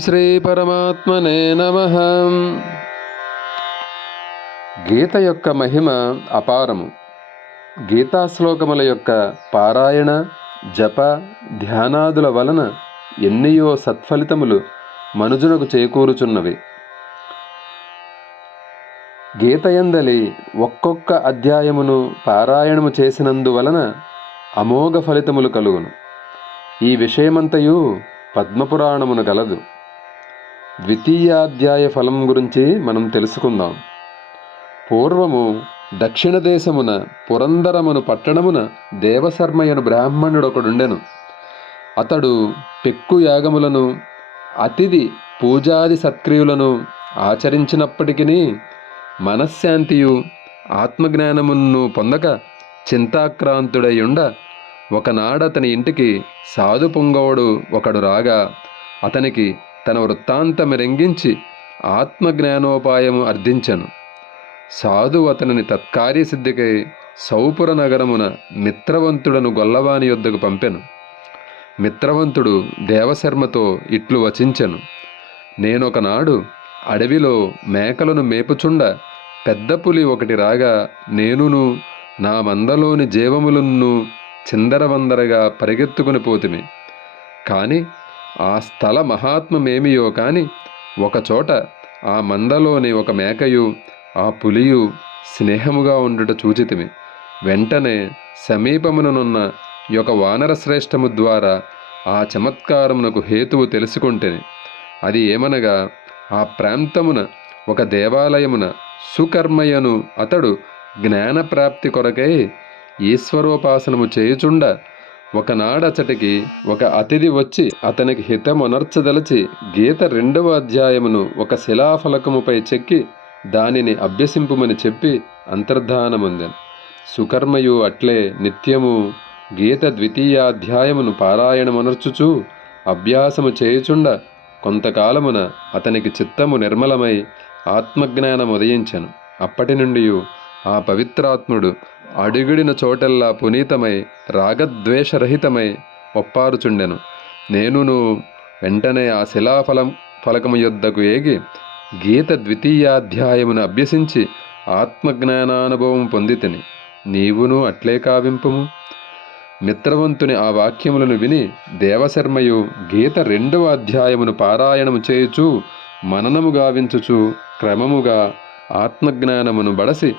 శ్రీ పరమాత్మనే నమ. గీత యొక్క మహిమ అపారము. గీతా శ్లోకముల యొక్క పారాయణ జప ధ్యానాదుల వలన ఎన్నియో సత్ఫలితములు మనుజునకు చేకూరుచున్నవి. గీతయందలి ఒక్కొక్క అధ్యాయమును పారాయణము చేసినందువలన అమోఘ ఫలితములు కలుగును. ఈ విషయమంతయు పద్మపురాణమును గలదు. ద్వితీయాధ్యాయ ఫలం గురించి మనం తెలుసుకుందాం. పూర్వము దక్షిణ దేశమున పురందరమును పట్టణమున దేవశర్మయను బ్రాహ్మణుడొకడుండెను. అతడు పెక్కు యాగములను అతిథి పూజాది సత్క్రియులను ఆచరించినప్పటికీ మనశ్శాంతియు ఆత్మజ్ఞానమును పొందక చింతాక్రాంతుడై ఉండ ఒకనాడతని ఇంటికి సాధు పొంగవుడు ఒకడు రాగా అతనికి తన వృత్తాంతమిరంగించి ఆత్మజ్ఞానోపాయము అర్థించను. సాధు అతనిని తత్కార్యసిద్ధికై సౌపుర నగరమున మిత్రవంతుడను గొల్లవాని యొద్దకు పంపెను. మిత్రవంతుడు దేవశర్మతో ఇట్లు వచించెను. నేనొకనాడు అడవిలో మేకలను మేపుచుండ పెద్ద పులి ఒకటి రాగా నేనును నా మందలోని జీవములను చిందరవందరగా పరిగెత్తుకుని పోతిమి. కానీ ఆ స్థల మహాత్మమేమియో కాని ఒకచోట ఆ మందలోని ఒక మేకయు ఆ పులియు స్నేహముగా ఉండుట చూచితిమి. వెంటనే సమీపముననున్న యొక్క వానరశ్రేష్టము ద్వారా ఆ చమత్కారమునకు హేతువు తెలుసుకుంటేని. అది ఏమనగా ఆ ప్రాంతమున ఒక దేవాలయమున సుకర్మయ్యను అతడు జ్ఞానప్రాప్తి కొరకై ఈశ్వరోపాసనము చేయుచుండ ఒకనాడచటికి ఒక అతిథి వచ్చి అతనికి హితమునర్చదలచి గీత రెండవ అధ్యాయమును ఒక శిలాఫలకముపై చెక్కి దానిని అభ్యసింపుమని చెప్పి అంతర్ధానముందెను. సుకర్మయు అట్లే నిత్యము గీత ద్వితీయాధ్యాయమును పారాయణమనర్చుచు అభ్యాసము చేయుచుండ కొంతకాలమున అతనికి చిత్తము నిర్మలమై ఆత్మజ్ఞానం ఉదయించను. అప్పటి నుండి ఆ పవిత్రాత్ముడు అడుగుడిన చోటెల్లా పునీతమై రాగద్వేషరహితమై ఒప్పారుచుండెను. నేనును వెంటనే ఆ శిలాఫలం ఫలకము యొద్దకు ఏగి గీత ద్వితీయాధ్యాయమును అభ్యసించి ఆత్మజ్ఞానానుభవం పొందితిని. నీవును అట్లే కావింపుము? మిత్రవంతుని ఆ వాక్యములను విని దేవశర్మయు గీత రెండవ అధ్యాయమును పారాయణము చేయుచు మననము గావించుచు క్రమముగా ఆత్మజ్ఞానమును బడసి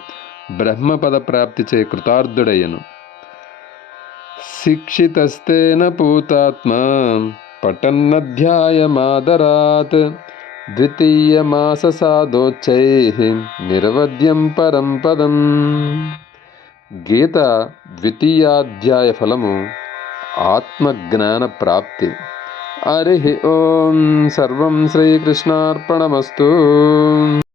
బ్రహ్మపద ప్రాప్తిచే కృతార్థుడయ్యను. శిక్షితస్తేన పూతాత్మ పఠన్నధ్యాయమాదరాత్ ద్వితీయమాస సాధోచ్చై నిరవధ్యం పరం పదం. గీత ద్వితీయాధ్యాయ ఫలము ఆత్మజ్ఞాన ప్రాప్తి హరి ఓం. సర్వం శ్రీకృష్ణార్పణమస్తు.